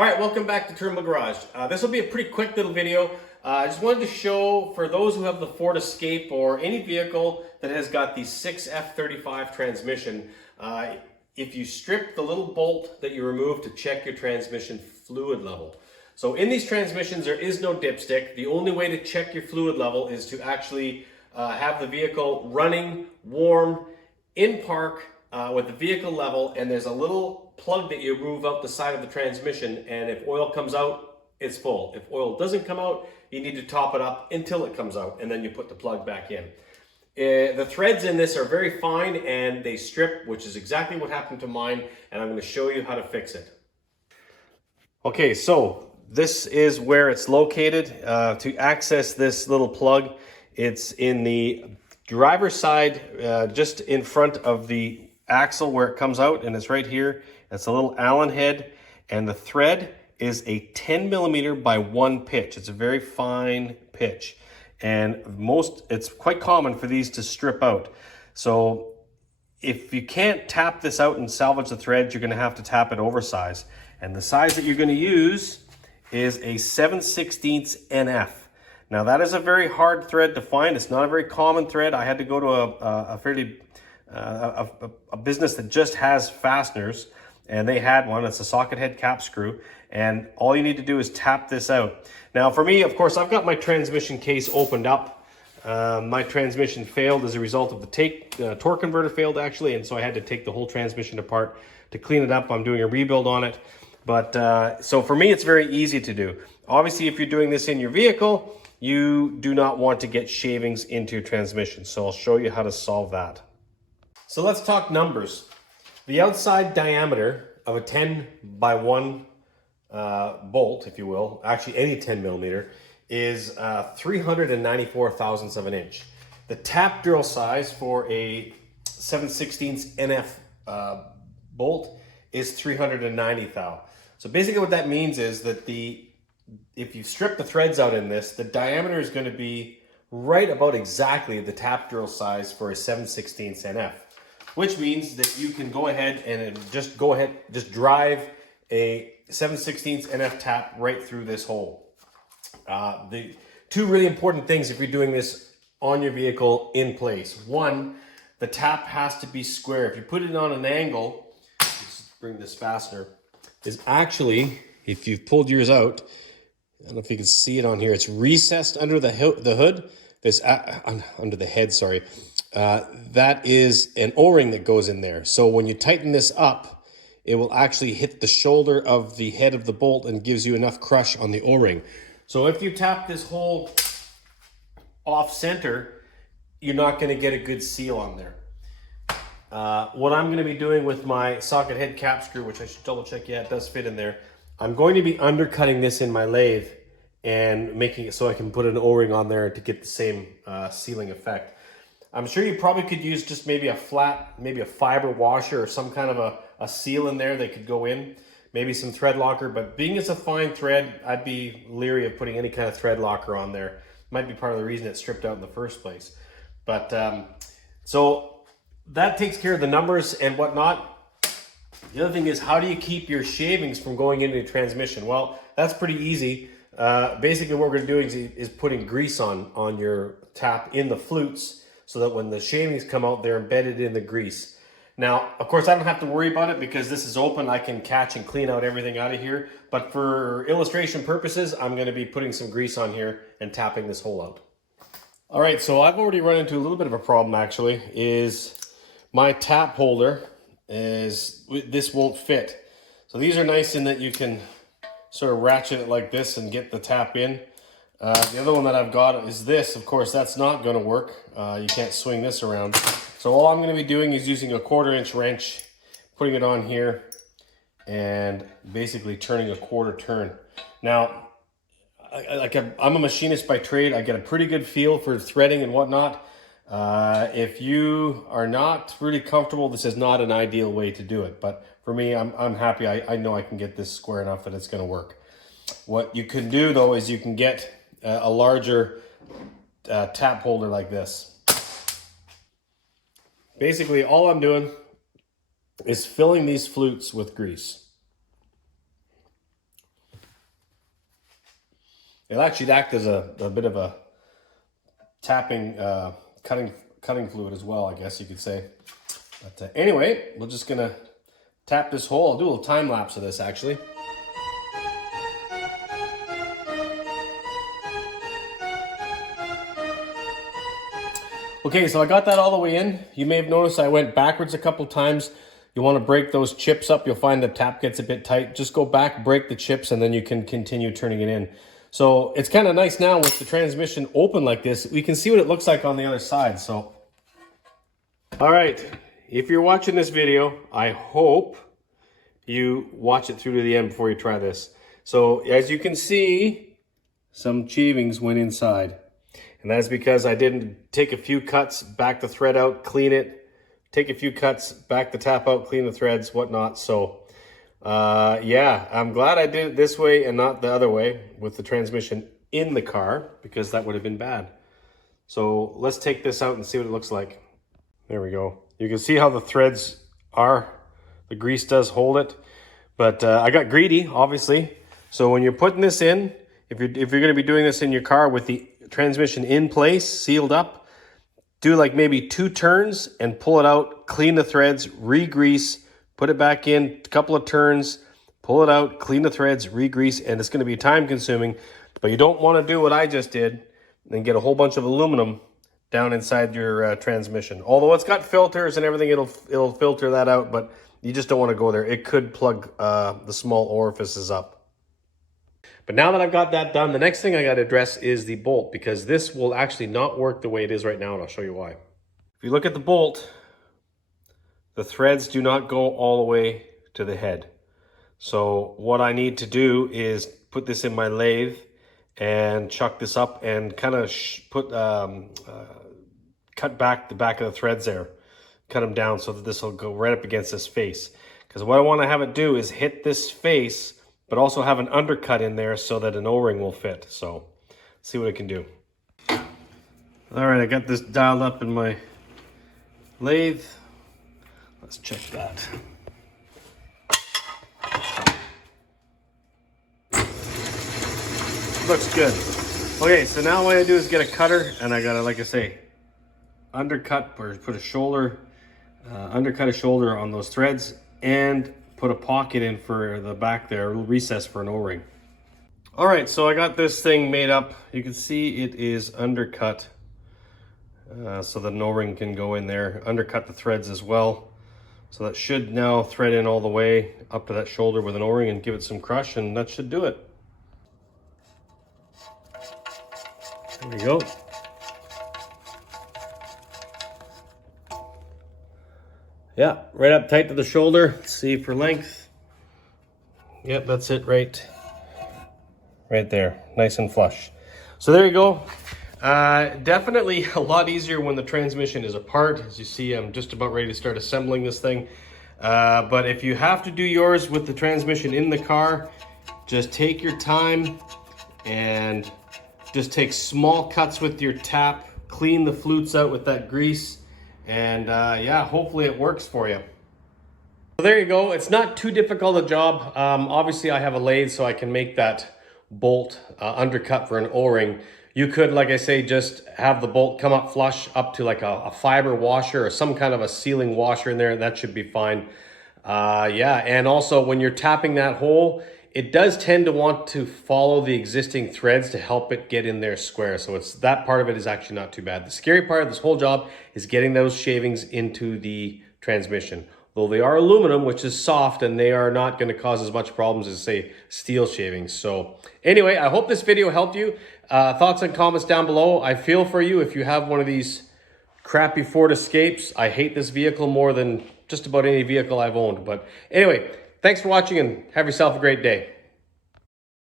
All right, welcome back to Turnbull Garage. This will be a pretty quick little video. I just wanted to show for those who have the Ford Escape or any vehicle that has got the 6F35 transmission, if you strip the little bolt that you remove to check your transmission fluid level. So in these transmissions, there is no dipstick. The only way to check your fluid level is to actually have the vehicle running warm in park with the vehicle level, and there's a little plug that you remove out the side of the transmission, and if oil comes out, it's full. If oil doesn't come out, you need to top it up until it comes out, and then you put the plug back in. The threads in this are very fine and they strip, which is exactly what happened to mine, and I'm going to show you how to fix it. Okay, so this is where it's located. To access this little plug, it's in the driver's side, just in front of the axle where it comes out, and it's right here. It's a little Allen head, and the thread is a 10 millimeter by 1 pitch. It's a very fine pitch, and it's quite common for these to strip out. So if you can't tap this out and salvage the thread, you're going to have to tap it oversize. And the size that you're going to use is a 7/16 NF. Now that is a very hard thread to find. It's not a very common thread. I had to go to a business that just has fasteners, and they had one. It's a socket head cap screw, and all you need to do is tap this out. Now for me, of course, I've got my transmission case opened up. My transmission failed as a result of the torque converter failed actually, and so I had to take the whole transmission apart to clean it up. I'm doing a rebuild on it, but so for me, it's very easy to do. Obviously, if you're doing this in your vehicle, you do not want to get shavings into your transmission, so I'll show you how to solve that. So let's talk numbers. The outside diameter of a 10 by 1 bolt, if you will, actually any 10 millimeter, is 394 thousandths of an inch. The tap drill size for a 7/16 NF bolt is 390 thou. So basically what that means is that if you strip the threads out in this, the diameter is going to be right about exactly the tap drill size for a 7/16 NF. Which means that you can go ahead and just drive a 7/16 NF tap right through this hole. The two really important things if you're doing this on your vehicle in place. One, the tap has to be square. If you put it on an angle, let's bring this fastener, is actually, if you've pulled yours out, I don't know if you can see it on here, it's recessed under the hood. There's under the head, sorry. That is an O-ring that goes in there. So when you tighten this up, it will actually hit the shoulder of the head of the bolt and gives you enough crush on the O-ring. So if you tap this hole off center, you're not going to get a good seal on there. What I'm going to be doing with my socket head cap screw, which I should double check, yeah, it does fit in there. I'm going to be undercutting this in my lathe and making it so I can put an O-ring on there to get the same sealing effect. I'm sure you probably could use just maybe a fiber washer or some kind of a seal in there that could go in, maybe some thread locker, but being it's a fine thread, I'd be leery of putting any kind of thread locker on there. Might be part of the reason it stripped out in the first place. But so that takes care of the numbers and whatnot. The other thing is, how do you keep your shavings from going into the transmission? Well, that's pretty easy. Basically what we're going to do is putting grease on your tap in the flutes, so that when the shavings come out, they're embedded in the grease. Now, of course, I don't have to worry about it because this is open. I can catch and clean out everything out of here. But for illustration purposes, I'm going to be putting some grease on here and tapping this hole out. All right, so I've already run into a little bit of a problem, actually, is my tap holder this won't fit. So these are nice in that you can sort of ratchet it like this and get the tap in. The other one that I've got is this. Of course, that's not going to work. You can't swing this around. So all I'm going to be doing is using a 1/4 inch wrench, putting it on here, and basically turning a quarter turn. Now, I'm a machinist by trade. I get a pretty good feel for threading and whatnot. If you are not really comfortable, this is not an ideal way to do it. But for me, I'm happy. I know I can get this square enough that it's going to work. What you can do, though, is you can get a larger tap holder like this. Basically, all I'm doing is filling these flutes with grease. It'll actually act as a bit of a tapping, cutting fluid as well, I guess you could say. But anyway, we're just gonna tap this hole. I'll do a little time lapse of this actually. Okay, so I got that all the way in. You may have noticed I went backwards a couple times. You want to break those chips up. You'll find the tap gets a bit tight. Just go back, break the chips, and then you can continue turning it in. So it's kind of nice now with the transmission open like this. We can see what it looks like on the other side. So, all right, if you're watching this video, I hope you watch it through to the end before you try this. So as you can see, some sheavings went inside. And that's because I didn't take a few cuts, back the thread out, clean it, take a few cuts, back the tap out, clean the threads, whatnot. So yeah, I'm glad I did it this way and not the other way with the transmission in the car, because that would have been bad. So let's take this out and see what it looks like. There we go. You can see how the threads are. The grease does hold it, but I got greedy, obviously. So when you're putting this in, if you're going to be doing this in your car with the transmission in place, sealed up, do like maybe 2 turns and pull it out, clean the threads, re-grease, put it back in, a couple of turns, pull it out, clean the threads, re-grease, and it's going to be time consuming. But you don't want to do what I just did and get a whole bunch of aluminum down inside your transmission. Although it's got filters and everything, it'll filter that out, but you just don't want to go there. It could plug the small orifices up. But now that I've got that done, the next thing I got to address is the bolt, because this will actually not work the way it is right now, and I'll show you why. If you look at the bolt, the threads do not go all the way to the head. So what I need to do is put this in my lathe and chuck this up and kind of cut back the back of the threads there, cut them down so that this will go right up against this face. Because what I want to have it do is hit this face, but also have an undercut in there so that an O-ring will fit. So, see what it can do. All right, I got this dialed up in my lathe. Let's check that. Looks good. Okay, so now what I do is get a cutter, and I gotta, like I say, undercut or put a shoulder, undercut a shoulder on those threads, and put a pocket in for the back there, a little recess for an O-ring. All right, so I got this thing made up. You can see it is undercut so that an O-ring can go in there. Undercut the threads as well. So that should now thread in all the way up to that shoulder with an O-ring and give it some crush, and that should do it. There we go. Yeah, right up tight to the shoulder. Let's see for length. Yep, that's it right there. Nice and flush. So there you go. Definitely a lot easier when the transmission is apart. As you see, I'm just about ready to start assembling this thing. But if you have to do yours with the transmission in the car, just take your time and just take small cuts with your tap. Clean the flutes out with that grease. And yeah, hopefully it works for you. So there you go. It's not too difficult a job. Obviously I have a lathe so I can make that bolt undercut for an O-ring. You could, like I say, just have the bolt come up flush up to like a fiber washer or some kind of a sealing washer in there. That should be fine. Yeah, and also when you're tapping that hole, it does tend to want to follow the existing threads to help it get in there square. So it's that part of it is actually not too bad. The scary part of this whole job is getting those shavings into the transmission. Though they are aluminum, which is soft, and they are not going to cause as much problems as, say, steel shavings. So anyway, I hope this video helped you. Thoughts and comments down below. I feel for you if you have one of these crappy Ford Escapes. I hate this vehicle more than just about any vehicle I've owned. But anyway, thanks for watching and have yourself a great day.